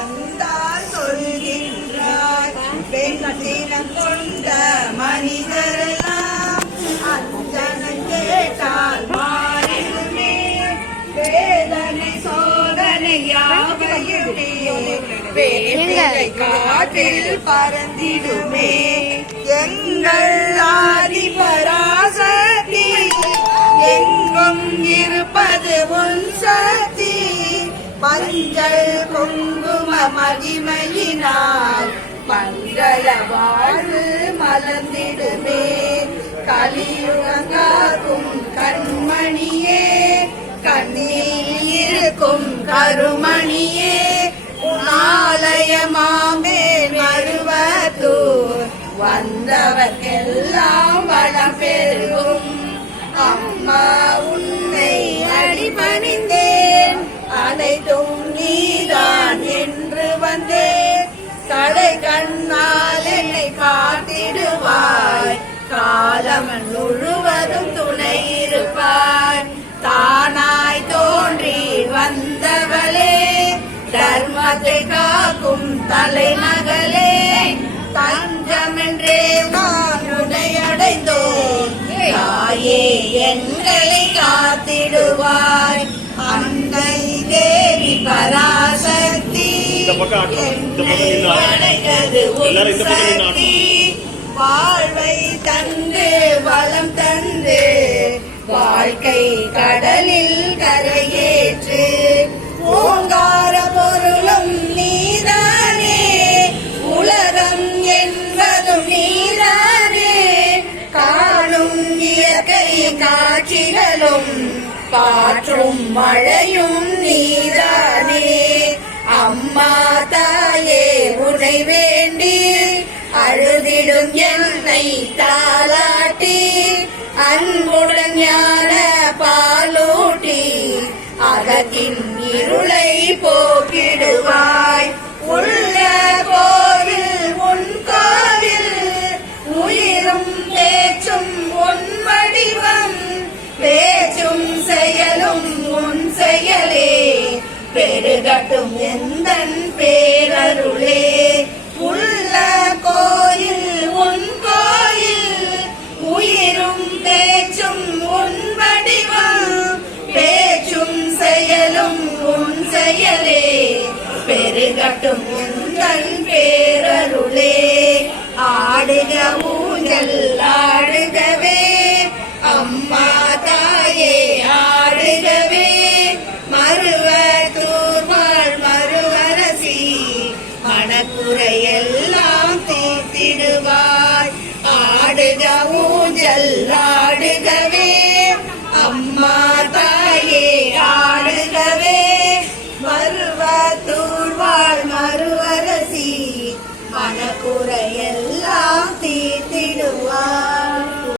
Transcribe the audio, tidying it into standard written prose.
வந்தால் சொல்கின்றார் வெற்றினம் கொண்ட மனிதரெல்லாம் அஞ்சனம் கேட்டால் மாறிடுமே வேதனை சோதனை யாவையுமே வேதனை காற்றில் பறந்திடுமே எங்கள் ஆதி பராசக்தி எங்கும் இருப்பது உன் சக்தி மஞ்சள் குங்கும மகிமையினால் மங்கள வாழ்வு மலர்ந்திடுமே கலியுகங்காக்கும் கண்மணியே கண்ணில் இருக்கும் கருமணியே ஆலயமாமே மருவத்தூர் வந்தவர்க்கெல்லாம் வளம் பெருகும் அம்மா உன்னை அடிபணிந்தேன் அனைத்தும் நீதான் என்று வந்தேன் கடை கண்ணால் என்னை காத்திடுவாய் காலமன் முழுவதும் துணை இருப்பாய் தானாய் தோன்றி வந்தவளே தர்மத்தை காக்கும் தலைமகளே தஞ்சமென்றே நான் உடையடைந்தோம் தாயே எங்களை காத்திடுவாய் அன்னை தேவி பராசக்தி வாழ்வை தந்து வளம் தந்து வாழ்க்கை கடலில் கரையேற்று ஓங்கார பொருளும் நீதானே உலகம் என்பதும் நீதானே காணும் இயற்கை காட்சிகளும் காற்றும் மழையும் நீதானே அம்மா தாயே உன்னை வேண்டி அழுதிடும் என்னை தாலாட்டி அன்புடன் ஞான பாலூட்டி அகத்தின் இருளை போக்கிடுவாய் உள்ள கோவில் உன் கோவில் உயிரும் பேச்சும் உன் வடிவம் பேச்சும் செயலும் உன் செயலே பெருகட்டும் எந்தன் பேரருளே உள்ள கோயில் உன் கோயில் உயிரும் பேச்சும் உன் வடிவம் பேச்சும் செயலும் உன் செயலே பெருகட்டும் எந்தன் பேரருளே ஆடுக ஊஞ்சல் ஆடுகவே அம்மா தாயே ஆடுகவே மருவத்தூர்வாள் மருவரசி மனக்குறையெல்லாம் தீர்த்திடுவாய் ஆடுக ஊஞ்சல் ஆடுகவே அம்மா தாயே ஆடுகவே மருவத்தூர்வாள் மருவரசி மனக்குறையெல்லாம் தீர்த்திடுவாய்.